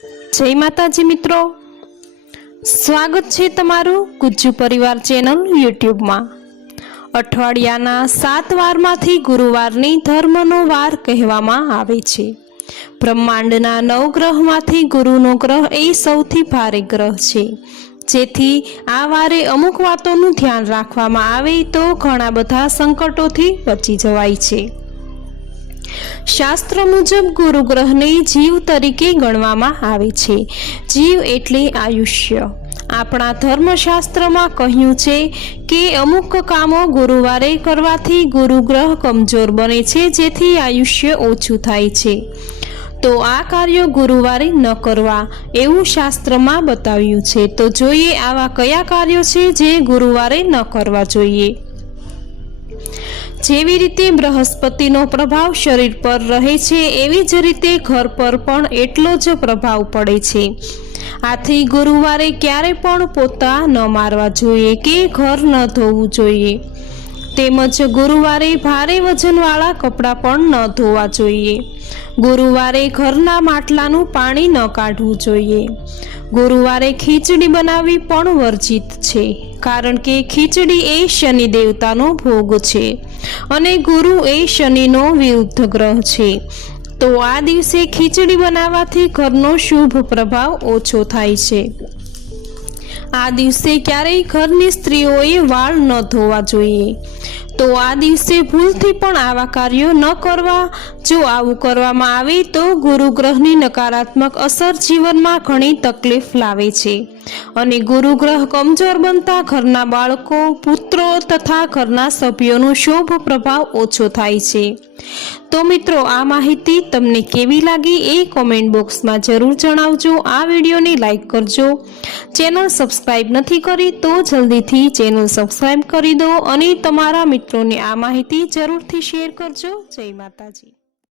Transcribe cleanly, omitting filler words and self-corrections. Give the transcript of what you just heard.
जय माताजी मित्रों, स्वागत है तमारू गुज्जू परिवार चेनल यूट्यूब में। अठवाडियाना 7 वारमांथी गुरुवारनी धर्मनो वार कहेवामां आवे छे। ब्रह्मांडना 9 ग्रहमांथी गुरुनो ग्रह ए सौथी भारे ग्रह छे, जेथी आ वारे अमुक वातोनुं ध्यान राखवामां आवे तो घणा बधा संकटोथी बची जवाय छे। शास्त्र मुजब गुरु ग्रह ने जीव तरीके गणवामां आवे छे। जीव एटले आयुष्य। आपणा धर्मशास्त्र में कह्युं छे के अमुक कामो गुरुवारे करवाथी गुरु ग्रह कमजोर बने छे, जेथी आयुष्य ओछुं थाय छे। तो आ कार्य गुरुवारे न करवा एवुं शास्त्र में बताव्युं छे। तो जोईए आवा कया कार्यो छे जे गुरुवारे न करवा जोईए। जेवी रीते बृहस्पतिनो प्रभाव शरीर पर रहे छे, एवी ज रीते घर पर पण एटलो ज प्रभाव पड़े छे। आथी गुरुवारे क्यारे पण पोता न मारवा जोईए के घर न धोवुं जोईए। तेमज गुरुवारे भारे वजनवाळा कपड़ा पण न धोवा जोईए। गुरुवारे घरना માટલાનું पाणी न काढवुं जोईए। गुरुवारे खीचड़ी बनावी पण वर्जित छे, कारण के खीचड़ी ए शनि देवतानो भोग छे अने गुरु ए शनिनो विरुद्ध ग्रह छे। तो आ दिवसे खीचड़ी बनावाथी घरनो शुभ प्रभाव ओछो थाय छे। आ दिवसे क्यारेय घरनी स्त्रीओए वाळ न धोवा जोईए। तो आ दिवसे भूलथी पण आवा कार्यो न करवा। जो आवुं करवामां आवे तो गुरु ग्रहनी नकारात्मक असर जीवनमां घणी तकलीफ लावे छे अने गुरु ग्रह कमजोर बनता घरना बाळको, पुત્રો तथा घरना सभ्योनो शुभ प्रभाव ओछो थाय छे। तो मित्रों, आ माहिती तमने केवी लागी ए कमेंट बॉक्स में जरूर जणावजो। आ विडियो ने लाइक करजो। चेनल सब्सक्राइब नहीं करी तो जल्दी थी चेनल सब्सक्राइब करी दो अने तमारा मित्रों ने आ माहिती जरूर थी शेर करजो। जय माताजी।